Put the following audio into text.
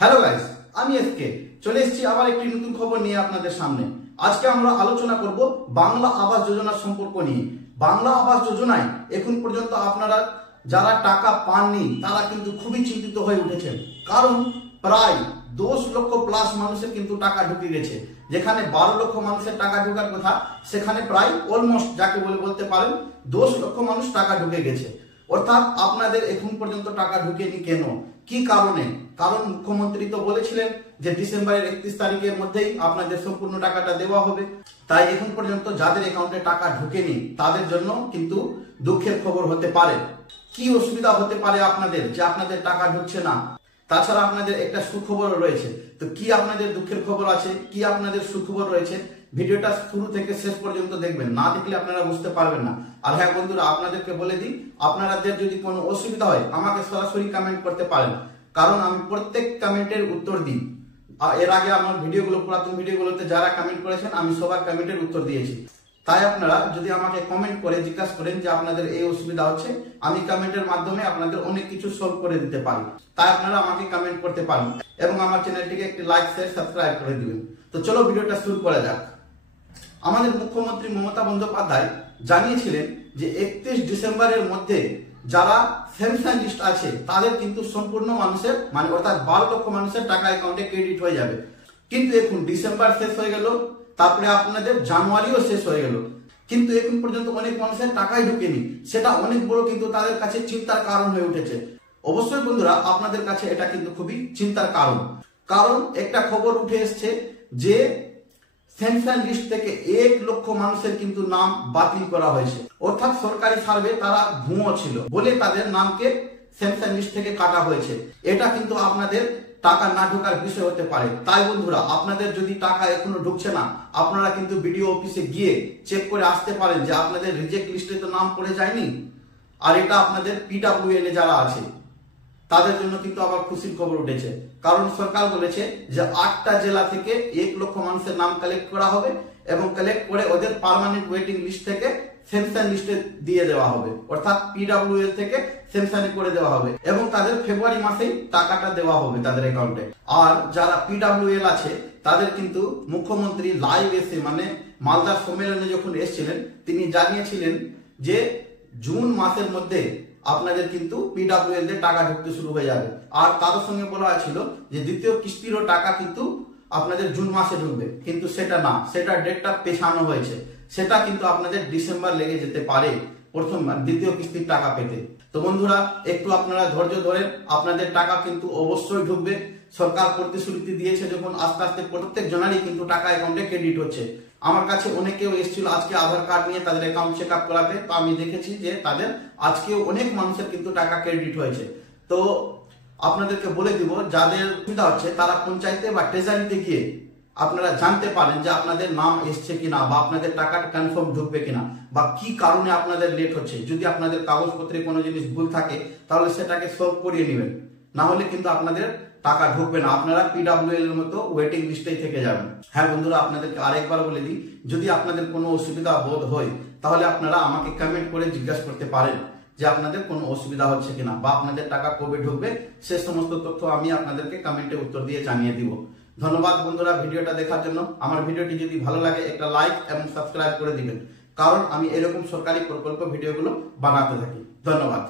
Hello guys, আমি SK চলে এসেছি আবার একটি নতুন খবর নিয়ে আপনাদের সামনে। আজকে আমরা আলোচনা করব বাংলা আবাস যোজনার সম্পর্ক নিয়ে। বাংলা আবাস যোজনায় এখন পর্যন্ত আপনারা যারা টাকা পাননি তারা কিন্তু খুবই চিন্তিত হয়ে উঠেছেন, কারণ প্রায় 10 লক্ষ প্লাস মানুষের কিন্তু টাকা ঢুকে গেছে। যেখানে 12 লক্ষ মানুষের টাকা ঢোকার কথা, সেখানে প্রায় অলমোস্ট যাকে বলতে পারেন 10 লক্ষ মানুষ টাকা ঢুকে গেছে। অর্থাৎ আপনাদের এখন পর্যন্ত টাকা ঢুকেনি কেন, কি কারণে? কারণ মুখ্যমন্ত্রী তো বলেছিলেন যে ডিসেম্বরের 31 তারিখের মধ্যেই আপনাদের সম্পূর্ণ টাকাটা দেওয়া হবে। তাই এখন পর্যন্ত যাদের অ্যাকাউন্টে টাকা ঢুকেনি তাদের জন্য কিন্তু দুঃখের খবর হতে পারে। কি অসুবিধা হতে পারে আপনাদের যে আপনাদের টাকা ঢুকছে না? তাছাড়া আপনাদের একটা সুখবরও রয়েছে। তো কি আপনাদের দুঃখের খবর আছে, কি আপনাদের সুখবর রয়েছে, ভিডিওটা শুরু থেকে শেষ পর্যন্ত দেখবেন, না দেখলে আপনারা বুঝতে পারবেন না। আর হ্যাঁ বন্ধুরা, আপনাদেরকে বলে দিই, আপনাদের যদি কোনো অসুবিধা হয় আমাকে সরাসরি কমেন্ট করতে পারেন, কারণ আমি প্রত্যেক কমেন্টের উত্তর দিই। এর আগে আমার ভিডিওগুলো, পুরাতন ভিডিওগুলোতে যারা কমেন্ট করেছেন আমি সবার কমেন্টের উত্তর দিয়েছি। তাই আপনারা যদি আমাকে কমেন্ট করে জিজ্ঞাসা করেন যে আপনাদের এই অসুবিধা হচ্ছে, আমি কমেন্টের মাধ্যমে আপনাদের অনেক কিছু সলভ করে দিতে পারি। তাই আপনারা আমাকে কমেন্ট করতে পারেন এবং আমার চ্যানেলটিকে একটি লাইক, শেয়ার, সাবস্ক্রাইব করে দিবেন। তো চলো ভিডিওটা শুরু করা যাক। আমাদের মুখ্যমন্ত্রী মমতা বন্দ্যোপাধ্যায় জানিয়েছিলেন যে 31 ডিসেম্বরের মধ্যে যারা স্যাংশন লিস্ট আছে তাদের কিন্তু সম্পূর্ণ মানুষের অর্থাৎ 12 লক্ষ মানুষের টাকা অ্যাকাউন্টে ক্রেডিট হয়ে যাবে। কিন্তু এখন ডিসেম্বর শেষ হয়ে গেল, তারপরে আপনাদের জানুয়ারিও শেষ হয়ে গেল, কিন্তু এখন পর্যন্ত অনেক মানুষের টাকাই ঢুকেনি। সেটা অনেক বড় কিন্তু তাদের কাছে চিন্তার কারণ হয়ে উঠেছে। অবশ্যই বন্ধুরা, আপনাদের কাছে এটা কিন্তু খুবই চিন্তার কারণ একটা খবর উঠে এসছে যে স্যাংশন লিস্ট থেকে 1 লক্ষ মানুষের কিন্তু নাম বাতিল করা হয়েছে। অর্থাৎ সরকারি সার্ভে তারা ভুয়ো ছিল বলে তাদের নামকে স্যাংশন লিস্ট থেকে কাটা হয়েছে। এটা কিন্তু আপনাদের টাকা না ঢোকার বিষয় হতে পারে। তাই বন্ধুরা, আপনাদের যদি টাকা এখনো ঢুকছে না, আপনারা কিন্তু বিডিও অফিসে গিয়ে চেক করে আসতে পারেন যে আপনাদের রিজেক্ট লিস্টে তো নাম পড়ে যায়নি। আর এটা আপনাদের PWL এ যারা আছে তাদের জন্য কিন্তু আবার খুশির খবর উঠেছে, কারণ সরকার বলেছে যে 8টা জেলা থেকে 1 লক্ষ মানুষের নাম কালেক্ট করা হবে এবং কালেক্ট করে ওদের পার্মানেন্ট ওয়েটিং লিস্ট থেকে স্যাংশন লিস্টে দিয়ে দেওয়া হবে। অর্থাৎ PWL থেকে স্যাংশনে করে দেওয়া হবে এবং তাদের ফেব্রুয়ারি মাসেই টাকাটা দেওয়া হবে তাদের অ্যাকাউন্টে। আর যারা PWL আছে তাদের কিন্তু মুখ্যমন্ত্রী লাইভ এসে মালদার সম্মেলনে যখন এসেছিলেন, তিনি জানিয়েছিলেন যে জুন মাসের মধ্যে আপনাদের কিন্তু PWL দের টাকা ঢুকতে শুরু হয়ে যাবে। আর তাদের সঙ্গে বলা হয়েছিল যে দ্বিতীয় কিস্তিরও টাকা কিন্তু আপনাদের জুন মাসে ঢুকবে, কিন্তু সেটা না, সেটা ডেটটা পেছানো হয়েছে। সেটা কিন্তু আপনাদের ডিসেম্বর লেগে যেতে পারে দ্বিতীয় কিস্তির টাকা পেতে। তো বন্ধুরা, একটু আপনারা ধৈর্য ধরেন, আপনাদের টাকা কিন্তু অবশ্যই ঢুকবে। সরকার প্রতিশ্রুতি দিয়েছে যখন, আস্তে আস্তে প্রত্যেক জনারই কিন্তু টাকা অ্যাকাউন্টে ক্রেডিট হচ্ছে। আমার কাছে অনেকেও এসেছিল আজকে আধার কার্ড নিয়ে তাদের অ্যাকাউন্ট চেক আপ করাতে, তো আমি দেখেছি যে তাদের আজকেও অনেক মানুষের কিন্তু টাকা ক্রেডিট হয়েছে। তো আপনাদেরকে বলে দিব, যাদের সুবিধা হচ্ছে তারা পঞ্চায়েতে বা ট্রেজারিতে গিয়ে আপনারা জানতে পারেন যে আপনাদের নাম এসছে কিনা, বা আপনাদের টাকাটা কনফার্ম ঢুকবে কিনা, বা কি কারণে আপনাদের লেট হচ্ছে। যদি আপনাদের কাগজপত্রে কোনো জিনিস ভুল থাকে তাহলে সেটাকে সলভ করিয়ে নেবেন, না হলে কিন্তু আপনাদের টাকা ঢুকবে না, আপনারা PWL এর মতো ওয়েটিং লিস্টেই থেকে যাবেন। হ্যাঁ বন্ধুরা, আপনাদেরকে আরেকবার বলে দিই, যদি আপনাদের কোনো অসুবিধা বোধ হয় তাহলে আপনারা আমাকে কমেন্ট করে জিজ্ঞাসা করতে পারেন যে আপনাদের কোনো অসুবিধা হচ্ছে কিনা, বা আপনাদের টাকা কবে ঢুকবে, সে সমস্ত তথ্য আমি আপনাদেরকে কমেন্টে উত্তর দিয়ে জানিয়ে দিব। ধন্যবাদ বন্ধুরা ভিডিওটা দেখার জন্য। আমার ভিডিওটি যদি ভালো লাগে একটা লাইক এবং সাবস্ক্রাইব করে দিবেন, কারণ আমি এরকম সরকারি প্রকল্প ভিডিওগুলো বানাতে থাকি। ধন্যবাদ।